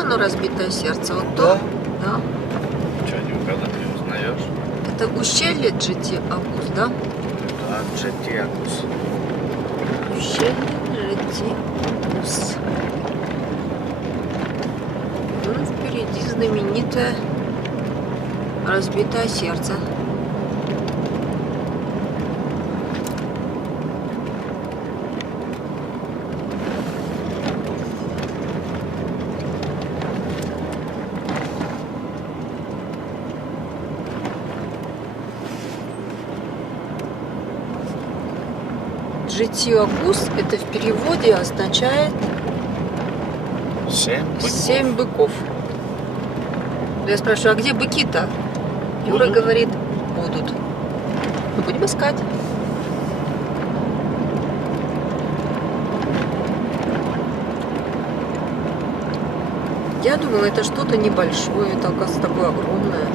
оно разбитое сердце? Вот Да. то? Да. Че, никогда не узнаешь? Это ущелье GT Акус, да? Да, Джетиакус. Ущелье GT Акус. Ну, впереди знаменитое разбитое сердце. GT Акус это в переводе означает 7 быков. Я спрашиваю, а где быки-то? Юра Будут. говорит, будут. Мы будем искать. Я думала, это что-то небольшое, это, оказывается, такое огромное.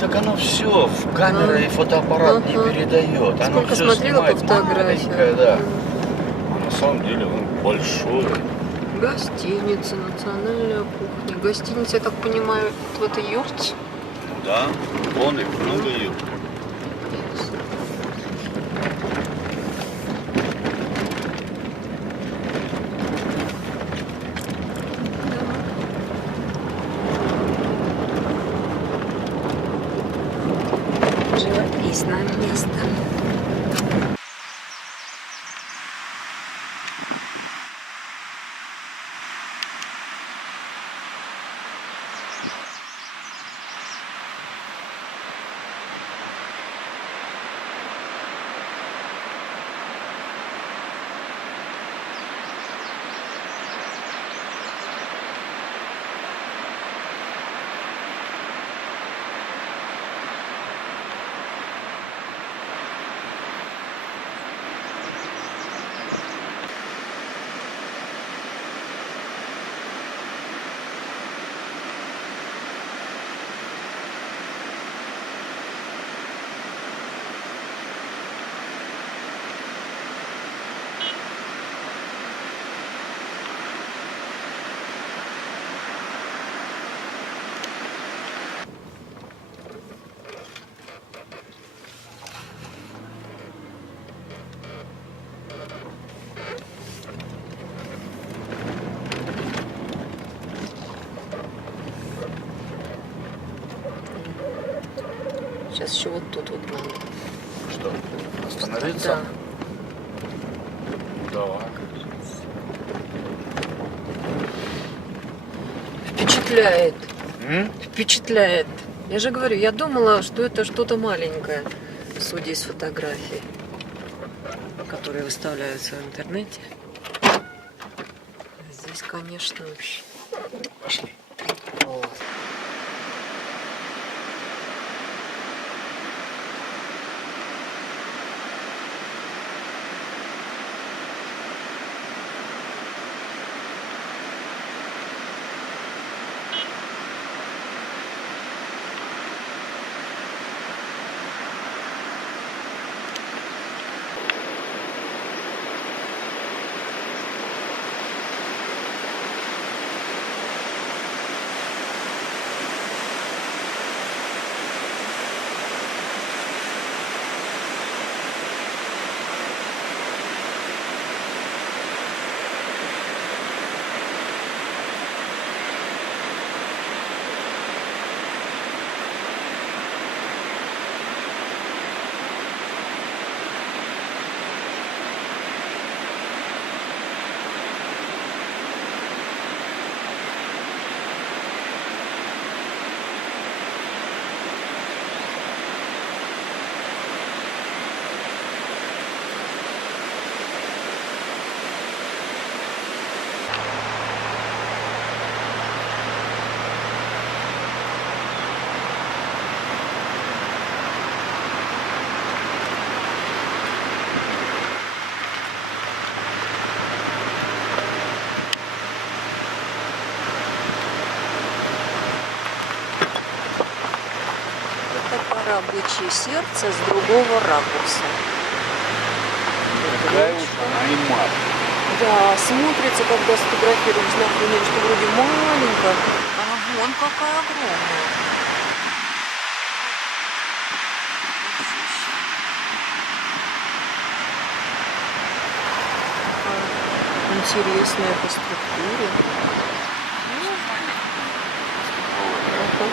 Так оно все в камера и фотоаппарат не передает. Оно Сколько всё смотрела по снимает фотографиям. маленькое, да. А на самом деле он большой. Гостиница, национальная кухня. Гостиница, я так понимаю, вот в этой юрте. Ну да, вон их много юг. Живописное место. Сейчас еще вот тут вот надо. Что, остановиться? Да. Давай. Впечатляет. Впечатляет. Я же говорю, я думала, что это что-то маленькое, судя из фотографий, которые выставляются в интернете. Здесь, конечно, вообще. Пошли. Вот. Рабочее сердце с другого ракурса. Такая вот она и мать. Да, смотрится, когда сфотографируешь на фоне, что вроде маленькая, а вон какая огромная. Какая интересная по структуре. Ага.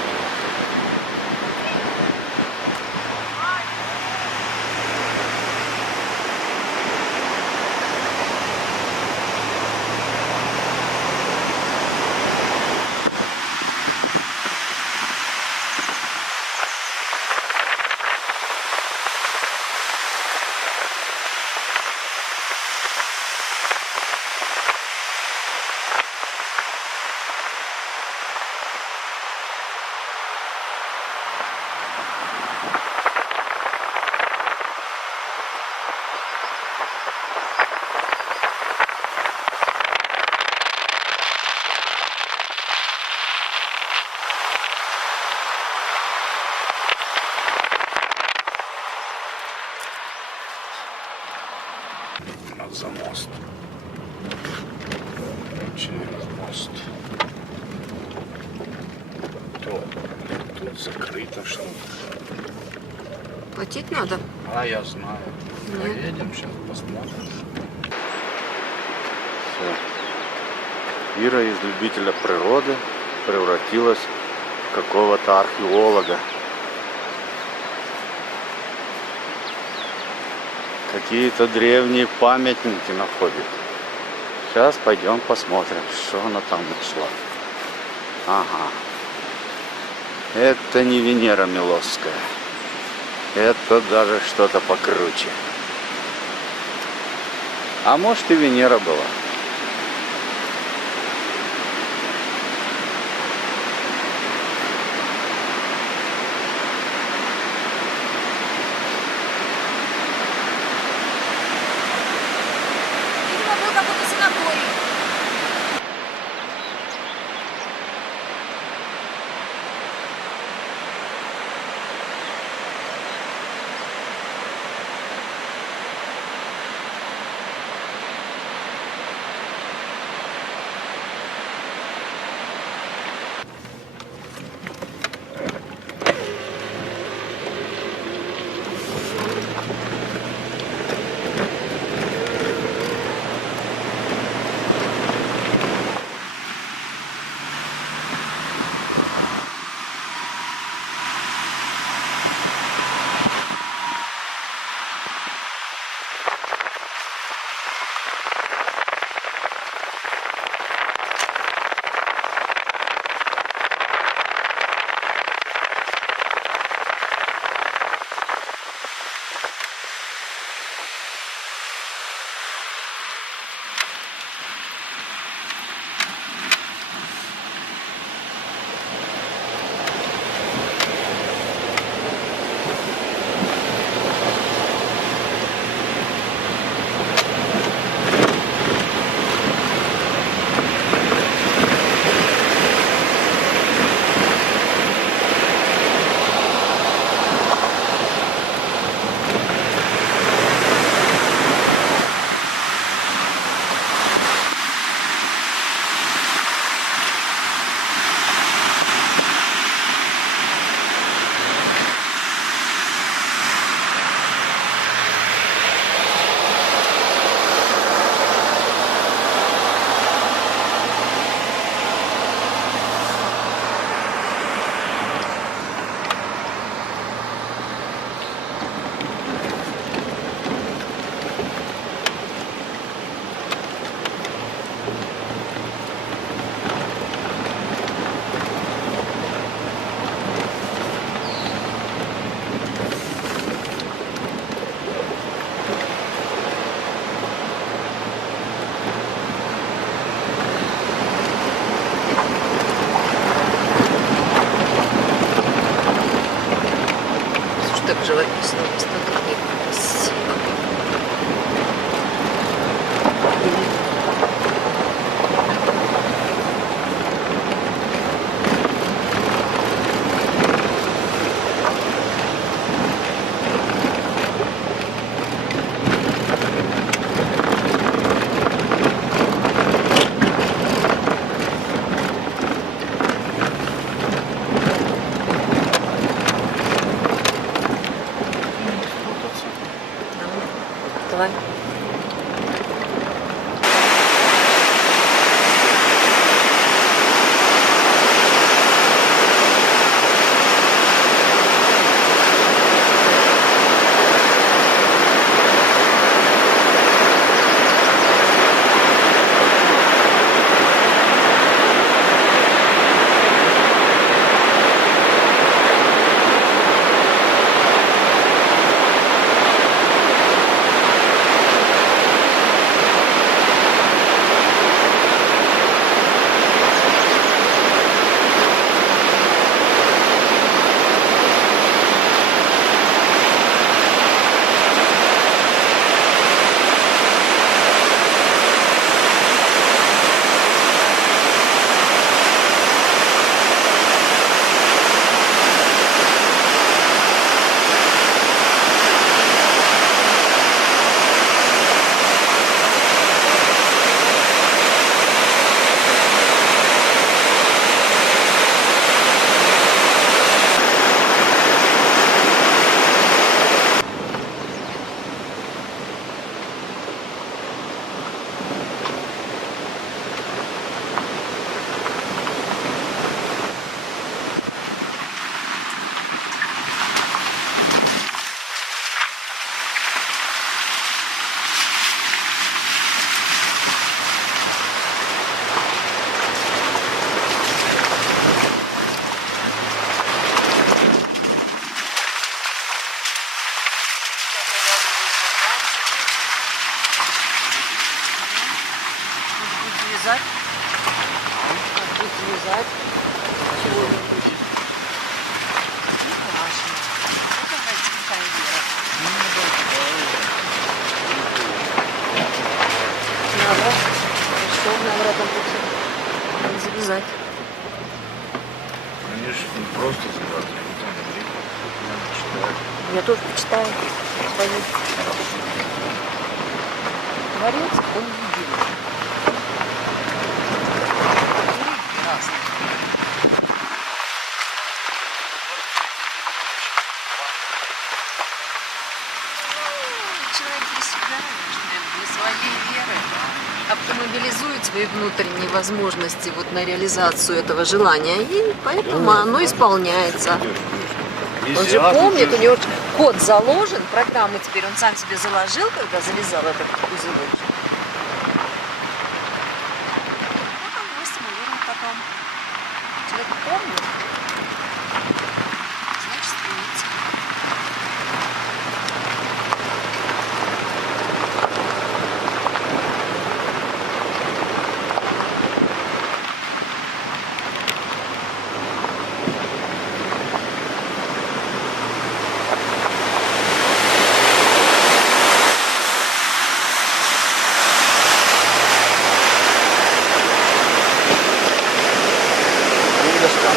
За мост. Через мост. То, тут закрыто что-то. Платить надо? А, я знаю. Нет. Поедем, сейчас посмотрим. Все. Ира из любителя природы превратилась в какого-то археолога. Какие-то древние памятники находит. Сейчас пойдем посмотрим, что она там нашла. Ага. Это не Венера Милосская. Это даже что-то покруче. А может и Венера была. Видимо, был какой-то санаторий. Так живописно, место такие красиво. связать? Как связать? Чего-нибудь. Ну, хорошо. Ну, давайте, какая вера. Надо. Что на обратном пути? Надо завязать. Конечно, не просто завязать. Надо читать. Я тоже почитаю. Пойду. Творец, он видит. Разные. Человек для себя, для своей веры автомобилизует свои внутренние возможности вот на реализацию этого желания, и поэтому оно исполняется. Он же помнит, у него код заложен, программы теперь он сам себе заложил, когда завязал этот узелок. Вот он его стимулирует потом. Человек помнит, значит стремится. Ну, доска,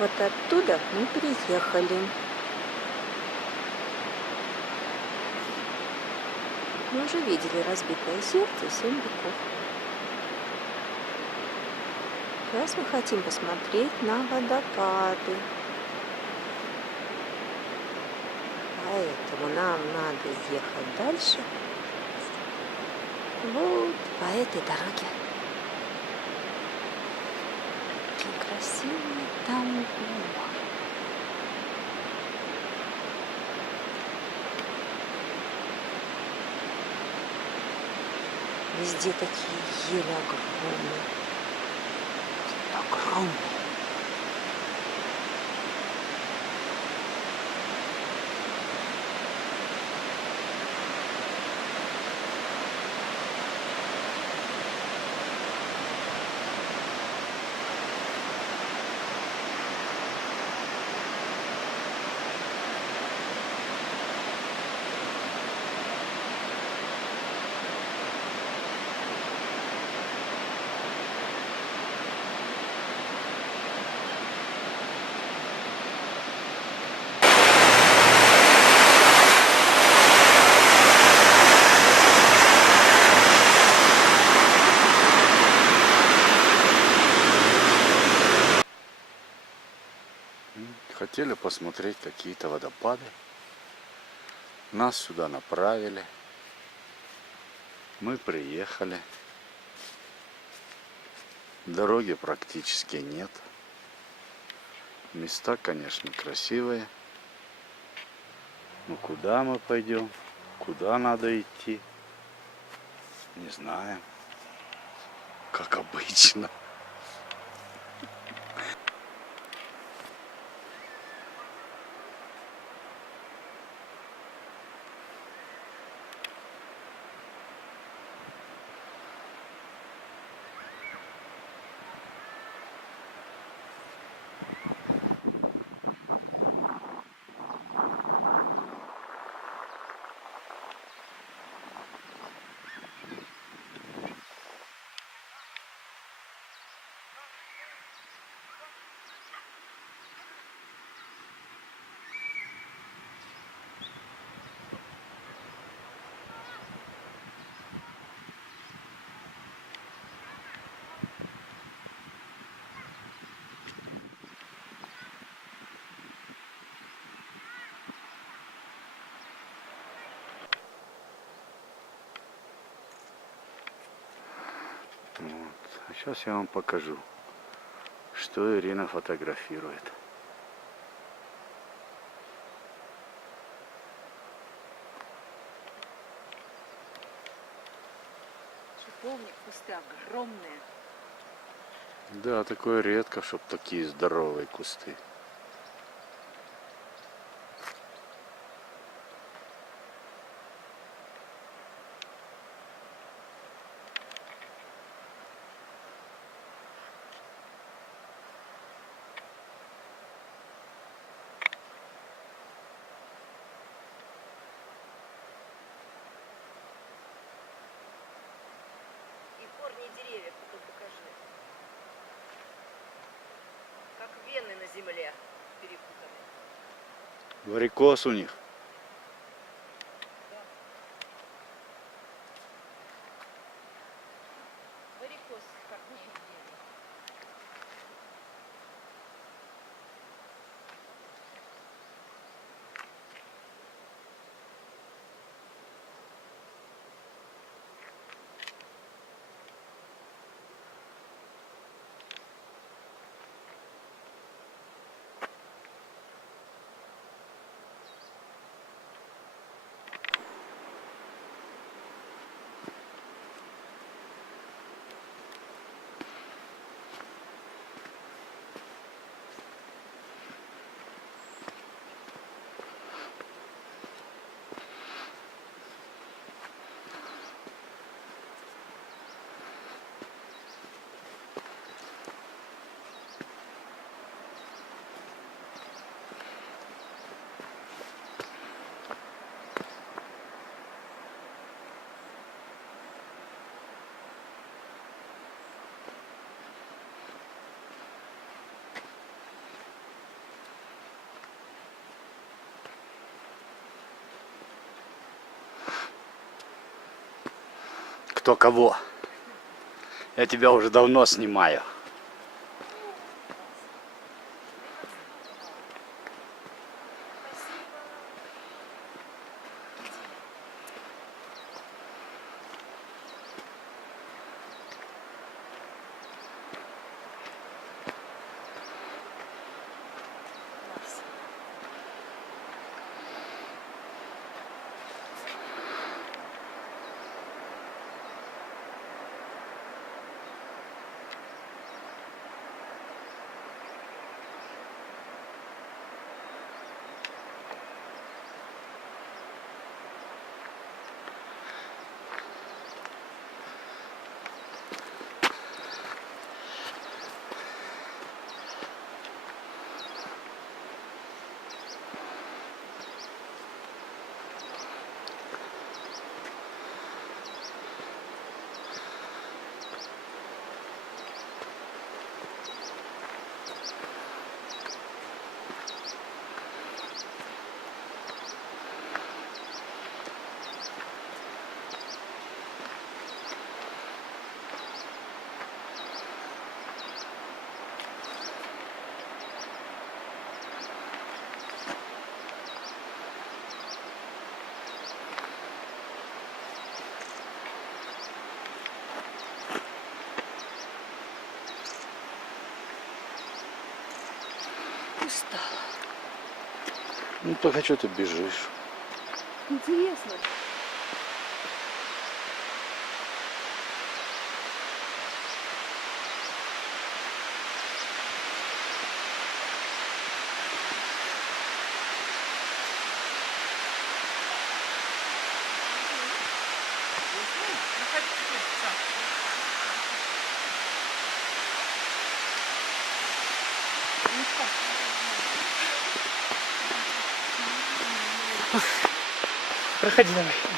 Вот оттуда мы приехали. Мы уже видели разбитое сердце и 7 веков. Сейчас мы хотим посмотреть на водопады. Поэтому нам надо ехать дальше. Вот по этой дороге. Какие красивые там горы. Везде такие ели огромные. Огромные. Хотели посмотреть какие-то водопады. Нас сюда направили. Мы приехали. Дороги практически нет. Места, конечно, красивые. Но куда мы пойдем? Куда надо идти? Не знаем. Как обычно. Вот. А сейчас я вам покажу, что Ирина фотографирует. Шиповник, кусты огромные. Да, такое редко, чтоб такие здоровые кусты. земле перепутанной. Варикоз у них. Варикоз корней вены. Кто кого? Я тебя уже давно снимаю. Устала. Ну так а что ты бежишь? Интересно. Проходи давай.